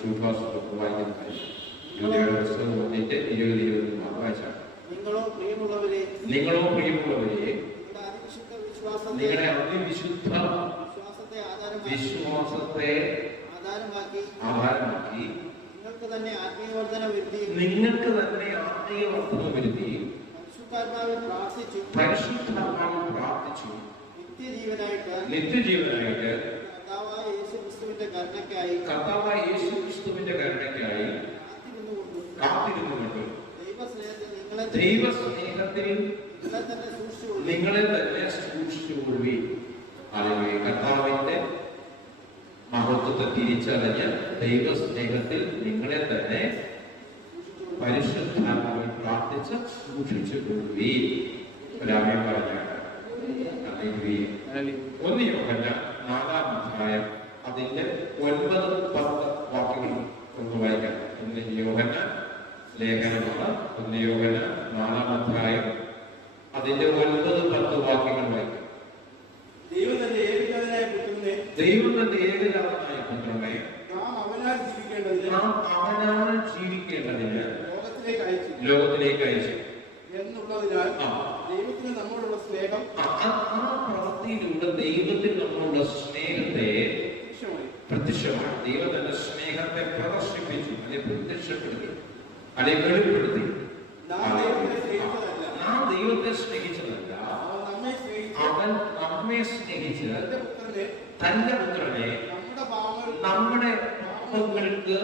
ശുഭാസുഖം വായിക്കുന്നതായി യൂദയുടെ പുസ്തകം 1:20-21 വായിച്ചാൽ നിങ്ങളോ പ്രിയമുള്ളവരെ നിങ്ങളുടെ അതിവിശുദ്ധ വിശ്വാസത്തെ ആധാരമാക്കി നിങ്ങൾക്ക് തന്നെ ആത്മീയ വർദ്ധന വരുത്തിയും പരിശുദ്ധാത്മാവിൽ പ്രാർത്ഥിച്ചു നിത്യജീവനായിട്ട് കർത്താവായ യേശുക്രിസ്തുവിന്റെ കരുണയ്ക്കായി കാത്തിരുന്നുകൊണ്ട് ദൈവസ്നേഹത്തിൽ നിങ്ങളെ തന്നെ സൂക്ഷിച്ചുകൊള്ളുകയും അല്ലെങ്കിൽ കർത്താവിന്റെ മഹത്വത്തെ തിരിച്ചറിഞ്ഞ് ദൈവസ്നേഹത്തിൽ നിങ്ങളെ തന്നെ പരിശുദ്ധാത്മാവിൽ പ്രാർത്ഥിച്ച് സൂക്ഷിച്ചുകൊള്ളുകയും രാമൻ പറഞ്ഞാണ്. 1 യോഹന്നാൻ 4-ാം അധ്യായം അതിന്റെ 9-10 വാക്യങ്ങൾ ഒന്ന് വായിക്കാം. 1 യോഹന്നാൻ ലേഖനമാണ്. 1 യോഹന്നാൻ 4-ാം അധ്യായം അതിന്റെ 9-10 വാക്യങ്ങൾ വായിക്കാം. ദൈവം തന്റെ ഏകജാതനായ പുത്രനെ നാം അവനാൽ ജീവിക്കേണ്ടതിന് ലോകത്തിലേക്ക് അയച്ചു എന്നുള്ളതിനാൽ ദൈവത്തിന് നമ്മോടുള്ള സ്നേഹം ആ പ്രവൃത്തിയിലൂടെ ദൈവത്തിന് നമ്മളുടെ സ്നേഹത്തെ പ്രത്യക്ഷമാണ്. ദൈവം തന്റെ സ്നേഹത്തെ പ്രദർശിപ്പിച്ചു, അല്ലെങ്കിൽ പ്രത്യക്ഷപ്പെടുത്തി, അല്ലെങ്കിൽ വെളിപ്പെടുത്തി. നാം ദൈവത്തെ സ്നേഹിച്ചതല്ല, അവൻ നമ്മെ സ്നേഹിച്ച് തന്റെ പുത്രനെ നമ്മുടെ പാപങ്ങൾക്ക്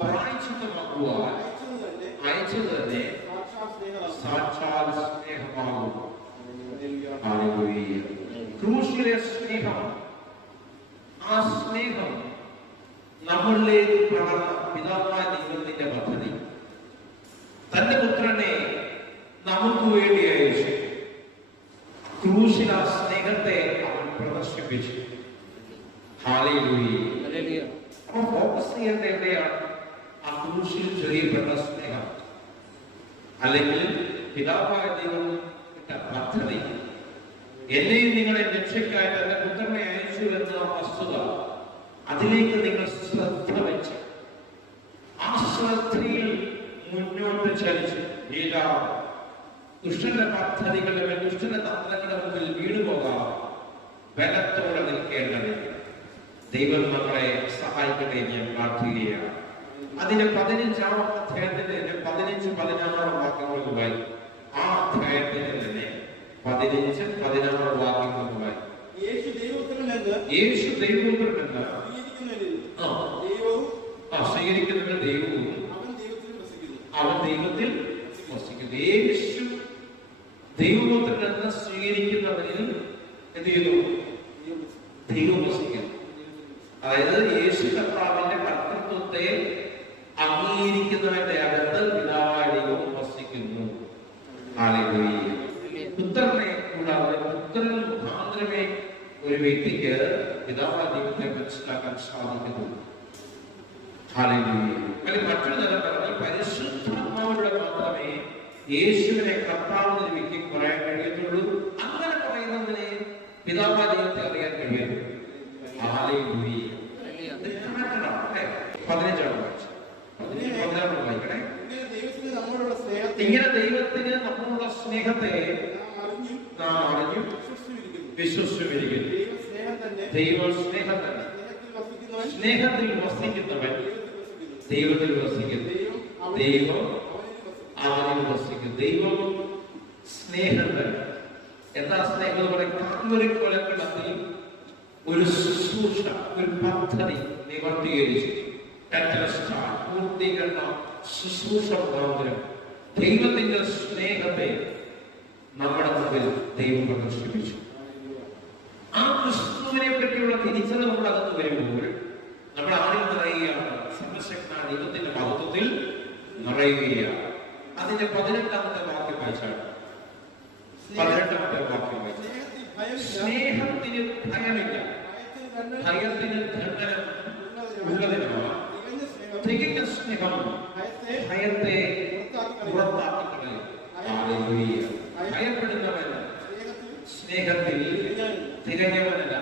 പ്രായശ്ചിത്തമാക്കുവാൻ അയച്ചത് തന്നെ സാക്ഷാൽ സ്നേഹമാകും. ക്രൂശിലെ സ്നേഹം, ആ സ്നേഹം നമ്മളിലേക്ക് പകർന്ന പിതാവായ ദൈവത്തിന്റെ പദ്ധതി തന്റെ പുത്രനെ നമുക്ക് വേണ്ടി അയച്ചു. ക്രൂശിൽ ആ സ്നേഹത്തെ അവൻ പ്രദർശിപ്പിച്ചു. ഹല്ലേലൂയ. അപ്പോൾ ഫോക്കസ് ചെയ്യേണ്ട എവിടെയാണ്? ആ ക്രൂശിൽ ചൊരിയപ്പെട്ട സ്നേഹം, അല്ലെങ്കിൽ പിതാവായ ദൈവം പദ്ധതി. എന്നെയും നിങ്ങളെ രക്ഷയ്ക്കായി തന്റെ പുത്രനെ അയച്ചു എന്ന വസ്തുത, അതിലേക്ക് നിങ്ങൾ ശ്രദ്ധ വെച്ച് ആ ശ്രദ്ധയിൽ മുന്നോട്ട് ചലിച്ചു വീഴാതെ, ദുഷ്ടന്റെ പദ്ധതികളുടെ ദുഷ്ടന്റെ തന്ത്രങ്ങളുടെ മുമ്പിൽ വീണുപോകാതെ ബലത്തോടെ നിൽക്കേണ്ടതില്ല. ദൈവം നമ്മളെ സഹായിക്കട്ടെ ഞാൻ പ്രാർത്ഥിക്കുകയാണ്. അതിന്റെ 15-ാം അധ്യായത്തിന്റെ 15-16 വാക്യങ്ങളുമായി, ആ അധ്യായത്തിന്റെ തന്നെ 15-16 വാക്യങ്ങളുമായി യേശു ദൈവപുത്രനെന്ന് സ്വീകരിക്കുന്ന ദൈവവും അവൻ ദൈവത്തിൽ വസിക്കുന്നു. യേശു ദൈവപുത്രനെന്ന് സ്വീകരിക്കുന്നവരിൽ എന്ത് ചെയ്യുന്നു? ദൈവം വസിക്കുന്നു. അതായത് യേശു കർത്താവിന്റെ കർത്തൃത്വത്തെ അംഗീകരിക്കുന്നവന്റെ അകത്ത് പിതാവായ ദൈവം വസിക്കുന്നു. ഹല്ലേലൂയ. പുത്രനെ കൂടാതെ പുത്രൻ മുഖാന്തരമേ ഒരു വ്യക്തിക്ക് പിതാവായ ദൈവത്തെ മനസ്സിലാക്കാൻ സാധിക്കുന്നു. ഹല്ലേലൂയ. മറ്റൊരു തരം പറഞ്ഞാൽ പരിശുദ്ധാത്മാവിലൂടെ മാത്രമേ യേശുവിനെ കർത്താവ് ഒരു വ്യക്തിക്ക് പറയാൻ കഴിയത്തുള്ളൂ. അങ്ങനെ പറയുന്നതിനെ പിതാവായ ദൈവത്തെ അറിയാൻ കഴിയുന്നു. ഹല്ലേലൂയ. 15-ാം വായിക്കണേ. ഇങ്ങനെ ദൈവത്തിന് നമ്മളുള്ള സ്നേഹത്തെ നാം അറിഞ്ഞു വിശ്വസിച്ചിരിക്കുന്നു. ദൈവം സ്നേഹം തന്നെ. സ്നേഹത്തിൽ വസിക്കുന്നവൻ ദൈവത്തിൽ വസിക്കുന്നു, ദൈവം അവനിൽ വസിക്കുന്നു. ദൈവം സ്നേഹം തന്നെ. എന്താ സ്നേഹം? കാൽവരി കൊലക്കടത്തിൽ ഒരു ശുശ്രൂഷ, ഒരു പദ്ധതി നിവർത്തീകരിച്ചു. പൂർത്തീകരണ ശുശ്രൂഷ മുഖാന്തരം ദൈവത്തിന്റെ സ്നേഹത്തെ നമ്മുടെ മുമ്പിൽ ദൈവം പ്രദർശിപ്പിച്ചു. ആ ക്രിസ്തുവിനെ പറ്റിയുള്ള തിരിച്ചറിവ് നമ്മുടെ അകത്ത് വരുമ്പോൾ നമ്മൾ ആരിൽ നിറയുകയാണ്? സർവശക്തനായ ദൈവത്തിന്റെ മഹത്വത്തിൽ നിറയുകയാണ്. അതിന്റെ 18-ാമത്തെ വാക്യം വായിച്ചാണ്. 18-ാമത്തെ വാക്യം വായിച്ചാൽ സ്നേഹത്തിന് ഭയമില്ല, ഭയത്തിന് ഖണ്ഡനം ഉള്ളതിനാണ് തികഞ്ഞ സ്നേഹം ഭയത്തെ പുറത്താക്കിക്കളയും. ഭയപ്പെടുന്നവൻ സ്നേഹത്തിൽ തികഞ്ഞവനല്ല.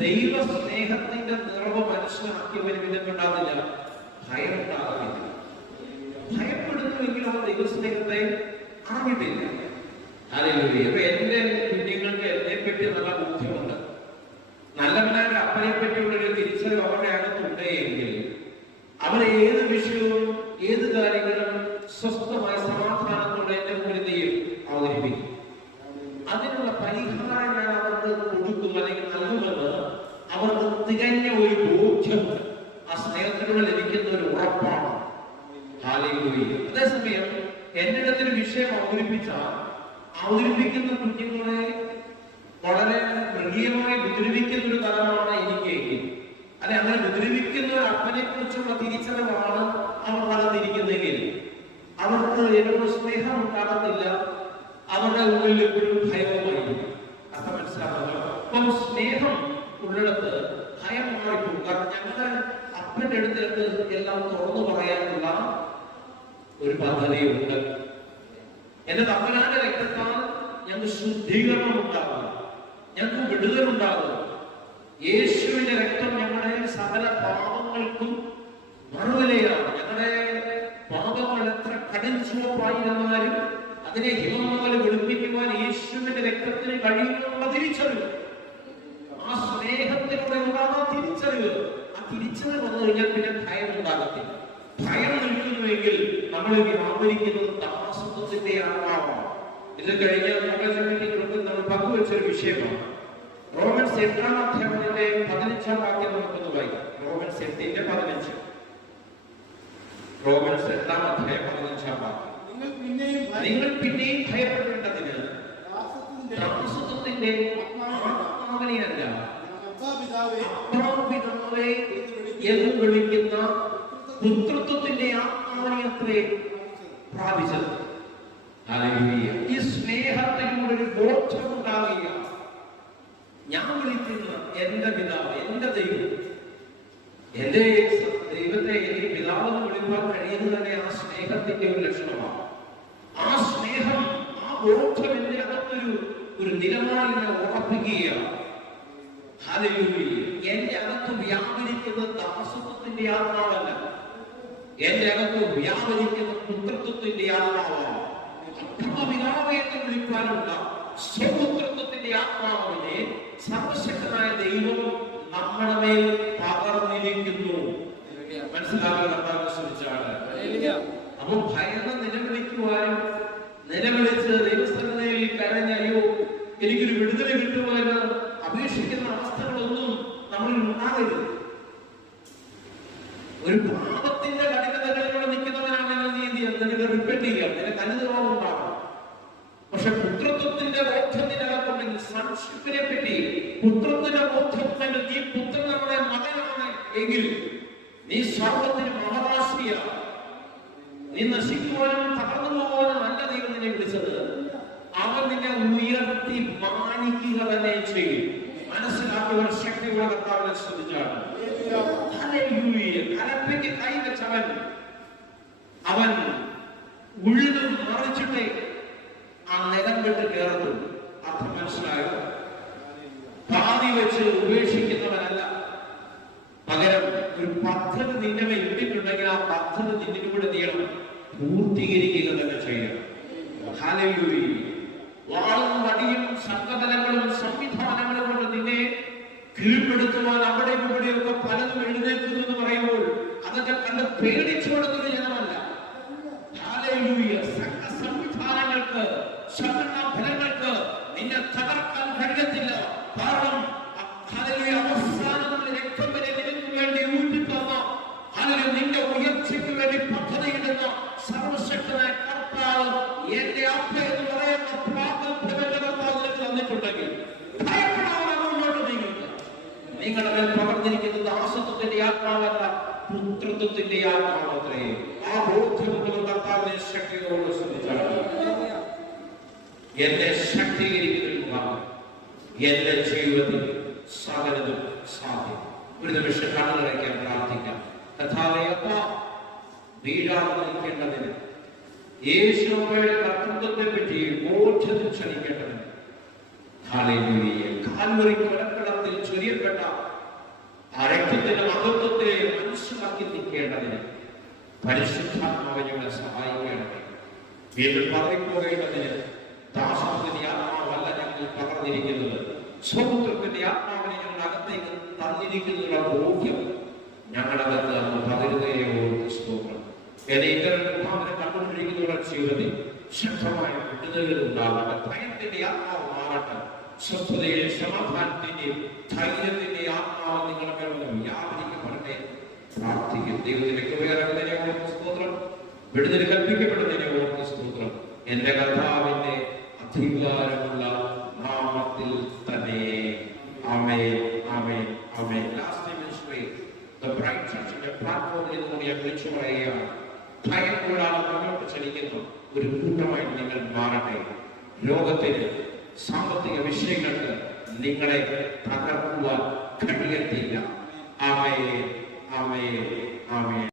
ദൈവ സ്നേഹത്തിന്റെ കുറവ് മനസ്സിലാക്കിയവരും ഇതുണ്ടാവില്ല, ഭയം ഉണ്ടാകുന്നില്ല. ഭയപ്പെടുന്നുവെങ്കിൽ അവർ ദൈവസ്നേഹത്തെ അറിഞ്ഞിട്ടില്ല. ഹല്ലേലൂയ. അപ്പൊ എന്റെ കുഞ്ഞുങ്ങൾക്ക് എന്നെ പറ്റി നല്ല ബോധ്യമുണ്ട്. നല്ലവനായ അപ്പനെ പറ്റിയുള്ള ഒരു തിരിച്ചറിവ് അവരുടെ അകത്തുണ്ട് എങ്കിൽ അവർ ഏത് വിഷയവും ഏത് കാര്യങ്ങളും സ്വസ്ഥമായ സമാധാനത്തോടെ എന്റെ മുന്നിൽ അവതരിപ്പിക്കും. അതിനുള്ള പരിഹാരം ഞാൻ അവർക്ക് കൊടുക്കും അല്ലെങ്കിൽ നൽകുമെന്ന് അവർക്ക് തികഞ്ഞ ഒരു ബോധ്യമുണ്ട്. ആ സ്നേഹത്തിലൂടെ ലഭിക്കുന്ന ഒരു ഉറപ്പാണ്. ഹല്ലേലൂയ. അതേസമയം എന്റെ അടുത്തൊരു വിഷയം അവതരിപ്പിക്കുന്ന കുഞ്ഞുങ്ങളെ വളരെ മൃഗീയമായി ഉപദ്രവിക്കുന്ന ഒരു തലമാണ് എനിക്കെങ്കിൽ, അല്ലെ അങ്ങനെ ഉപദ്രവിക്കുന്ന ഒരു അപ്പനെ കുറിച്ചുള്ള തിരിച്ചറിവാണ് അവർ വളർന്നിരിക്കുന്നെങ്കിൽ അവർക്ക് എന്നോട് സ്നേഹം ഉണ്ടാകത്തില്ല. അവരുടെ ഉള്ളിൽ എപ്പോഴും ഭയവുമായിരിക്കും. അർത്ഥം മനസ്സിലാക്കുക. അപ്പം സ്നേഹം ഉള്ളിടത്ത് ഭയം മാറിപ്പോകും. കാരണം ഞങ്ങളുടെ അപ്പന്റെ അടുത്തേക്ക് എല്ലാം തുറന്നു പറയാനുള്ള ഒരു പദ്ധതിയുണ്ട്. എന്റെ തമ്പുരാന്റെ രക്തത്താൽ ഞങ്ങൾക്ക് ശുദ്ധീകരണം ഉണ്ടാകും, ഞങ്ങൾക്ക് വിടുതലുണ്ടാകും. യേശുവിന്റെ രക്തം ഞങ്ങളുടെ സകല പാപങ്ങൾക്കും മറുവിലയാണ്. ഞങ്ങളുടെ പാപങ്ങൾ എത്ര കടുംചുവപ്പായിരുന്നാലും അതിനെ ഹിമമകൾ വെളുപ്പിക്കുവാൻ യേശുവിന്റെ രക്തത്തിന് കഴിയുമെന്നുള്ള തിരിച്ചറിവ്, ആ സ്നേഹത്തിലൂടെ ഉണ്ടാകുന്ന തിരിച്ചറിവ്, ആ തിരിച്ചറിവ് വന്നു കഴിഞ്ഞാൽ പിന്നെ ഭയം ഉണ്ടാകത്തില്ല. ഭയം നിൽക്കുന്നുവെങ്കിൽ നമ്മൾ വ്യാപരിക്കുന്നത് ദാസത്വത്തിന്റെ ആത്മാവാണ്. ഇത് കഴിഞ്ഞ നമ്മൾ പങ്കുവെച്ചൊരു വിഷയമാണ്. റോമൻസ് 8-ാം അധ്യായത്തിന്റെ 15-ാം വാക്യം നമുക്കൊന്ന് വായിക്കാം. റോമൻസ് 8:15. റോമൻസ് 8-ാം അധ്യായം 15-ാം വാക്യം. നിങ്ങൾ പിന്നെയും ഭയപ്പെടേണ്ടതിന് ദാസത്വത്തിന്റെ ആത്മാവിനെയല്ല പിതാവേ എന്ന് വിളിക്കുന്ന പുത്രത്വത്തിന്റെ ആത്മാവിനെ പ്രാപിച്ചത്. ഈ സ്നേഹത്തിലൂടെ ഒരു ബോധം ഉണ്ടാവുക. ഞാൻ വിളിക്കുന്ന എന്റെ പിതാവ്, എന്റെ ദൈവം, എന്റെ ദൈവത്തെ എനിക്ക് പിതാവെന്ന് വിളിക്കാൻ കഴിയുന്നത് തന്നെ ആ സ്നേഹത്തിന്റെ ഒരു ലക്ഷണമാണ്. ആ സ്നേഹം, ആ ബോധം എന്റെ അകത്തൊരു നിലവാരം ഉറപ്പിക്കുകയാണ്. എന്റെ അകത്ത് വ്യാപരിക്കുന്ന ദാസത്വത്തിന്റെ ആത്മാവല്ല, എന്റെ അകത്ത് വ്യാപരിക്കുന്ന പുത്രത്വത്തിന്റെ ആത്മാവാണ്. പിതാവേ എന്ന് വിളിക്കാനുള്ള സ്വപുത്രത്വത്തിന്റെ ആത്മാവിനെ സർവശക്തനായ ദൈവം നമ്മുടെ മേൽ പകർന്നിരിക്കുന്നു. മനസ്സിലാക്കാൻ ശ്രമിച്ചാണ്. അപ്പൊ ഭയന്ന് നിലവിളിക്കുവാനും നിലവിളിച്ച് ദൈവസ്ഥലയിൽ കരഞ്ഞയോ എനിക്കൊരു വിടുതൽ കിട്ടുമെന്ന് അപേക്ഷിക്കുന്ന അവസ്ഥകളൊന്നും നമ്മൾ ഉണ്ടാകരുത്. ഒരു പാപത്തിന്റെ കഠിനതകളിലൂടെ നിൽക്കുന്നവനാണെങ്കിൽ നീ എന്ത് ചെയ്യാം? നിനക്ക് റിപ്പീറ്റ് ചെയ്യാം, നിനക്ക് അനുഭവമുണ്ടാകും. പക്ഷെ പുത്രത്വത്തിന്റെ ബോധ്യത്തിനകത്തുണ്ടെങ്കിൽ, സൺഷിപ്പിനെ പറ്റി പുത്രത്തിന്റെ ബോധ്യമുണ്ടെങ്കിൽ, നീ പുത്രനാണ്, മകനാണ് എങ്കിൽ നീ സർവത്തിന് മഹാരാഷ്ട്രീയാണ്. നീ നശിക്കുവാനും തകർന്നു പോകാനും അല്ല ദൈവം നിന്നെ വിളിച്ചത്. അവൻ നിന്നെ ഉയർത്തി മാനിക്കുക തന്നെ ചെയ്യും. മനസ്സിലാക്കിയവർ ശക്തിയുള്ള കർത്താവിനെ ശ്രദ്ധിച്ചാണ്. കലപ്പയ്ക്ക് കൈവച്ചവൻ അവൻ ഉഴുതു മറിച്ചിട്ടേ ആ നിലം വിട്ട് കയറുന്നു. അർത്ഥം മനസ്സിലായോ? പാതി വെച്ച് ഉപേക്ഷിക്കുന്നവനല്ല, പകരം ഒരു പദ്ധതി നിന്റെ മേൽ ഇട്ടിട്ടുണ്ടെങ്കിൽ ആ പദ്ധതി നിന്നിന് കൂടെ ചെയ്യണം, പൂർത്തീകരിക്കുക തന്നെ ചെയ്യണം. ഹല്ലേലൂയ. വാളും വടിയും സംഘബലങ്ങളും സംവിധാനങ്ങളും കൊണ്ട് നിന്നെ കീഴ്പ്പെടുത്തുവാൻ അവിടെ ഇവിടെയൊക്കെ പലതും എഴുന്നേൽക്കുന്നു എന്ന് പറയുമ്പോൾ അതൊക്കെ കണ്ട് പേടിച്ചോടുന്ന ജനമല്ല. ഹല്ലേലൂയ. സകല സംവിധാനങ്ങൾക്ക്, സകല ഫലങ്ങൾക്ക് നിന്നെ തകർക്കാൻ കഴിയത്തില്ല. കാരണം ഹല്ലേലൂയ അവസാനത്തിൽ രക്തം വരെ നിനക്ക് വേണ്ടി ഊറ്റിത്തന്ന, ഹല്ലേലൂയ നിന്റെ ഉയർച്ചയ്ക്ക് വേണ്ടി പദ്ധതിയിടുന്ന സർവശക്തനായ കർത്താവ് എന്റെ അപ്പ എന്ന് പറയുന്ന പ്രാഗൽഭ്യമെന്റെ കർത്താവ് നിനക്ക് തന്നിട്ടുണ്ടെങ്കിൽ ഭയപ്പെടാവുന്നതുകൊണ്ട് നിങ്ങളുടെ മേൽ പകർന്നിരിക്കുന്ന ദാസത്വത്തിന്റെ ആത്മാവല്ല, പുത്രത്വത്തിന്റെ ആത്മാവത്രേ. ആ ബോധ്യമുള്ള കർത്താവിനെ ശക്തിയോട് ശ്രദ്ധിച്ചാണ്. എന്നെ ശക്തീകരിക്കുന്ന എന്റെ ജീവിതത്തിൽ സകലതും സാധ്യം. ഒരു നിമിഷം കണ്ണുകളയ്ക്കാൻ പ്രാർത്ഥിക്കാം. കർത്താവേ, വീഴാതെ നിൽക്കേണ്ടതിന്, യേശുവയുടെ കർത്തൃത്വത്തെ പറ്റി ബോധ്യത്തിൽ ക്ഷണിക്കേണ്ടതിന്, ഹല്ലേലൂയ, കാൽവരി കൊലക്കളത്തിൽ ചൊരിയപ്പെട്ട ആ രക്തത്തിന്റെ മഹത്വത്തെ മനസ്സിലാക്കി നിൽക്കേണ്ടതിന് പരിശുദ്ധാത്മാവ് ഞങ്ങളെ സഹായിക്കുകയാണ്. വീണ്ടും പകർന്നുപോകേണ്ടതിന് ദാസത്തിന്റെ ആത്മാവല്ല ഞങ്ങൾ പകർന്നിരിക്കുന്നത്, സ്വപുത്രത്തിന്റെ ആത്മാവിനെ ഞങ്ങൾ അകത്തേക്ക് തന്നിരിക്കുന്നതിനുള്ള ബോധ്യം ഞങ്ങളകത്ത് പകരുകയോ സ്തോത്രം. ഇത്തരം മുഖാന്തരം കണ്ടുകൊണ്ടിരിക്കുന്നവരുടെ ജീവിതത്തിൽ ശക്തമായ വിടുതലുകൾ ഉണ്ടാകട്ടെ. ഭയത്തിന്റെ ആത്മാവ് മാറട്ടെ. സ്വസ്ഥതയുടെയും സമാധാനത്തിന്റെയും ധൈര്യത്തിന്റെ ആത്മാവ് നിങ്ങളുടെ മേൽ വ്യാപരിക്കപ്പെടട്ടെ പ്രാർത്ഥിക്കും. ദൈവത്തിന്റെ കൃപയാകുന്നതിനെ ഓർത്ത് സ്തോത്രം. വിടുതൽ കൽപ്പിക്കപ്പെടുന്നതിനെ ഓർത്ത് സ്തോത്രം. എന്റെ കർത്താവിന്റെ അധികാരമുള്ള നാമത്തിൽ തന്നെ. ആമേൻ, ആമേൻ, ആമേൻ. ലാസ്റ്റ് മിനിസ്ട്രി The Bright Churchന്റെ പ്ലാറ്റ്ഫോമിൽ നിന്ന് ഞാൻ വിളിച്ചു പറയുകയാണ്, ഭയം കൂടാതെ മുന്നോട്ട് ചലിക്കുന്ന ഒരു കൂട്ടമായി നിങ്ങൾ മാറട്ടെ. ലോകത്തിന് സാമ്പത്തിക വിഷയങ്ങൾക്ക് നിങ്ങളെ തകർക്കുവാൻ കഴിയത്തില്ല. ആമേൻ, ആമേൻ, ആമേൻ.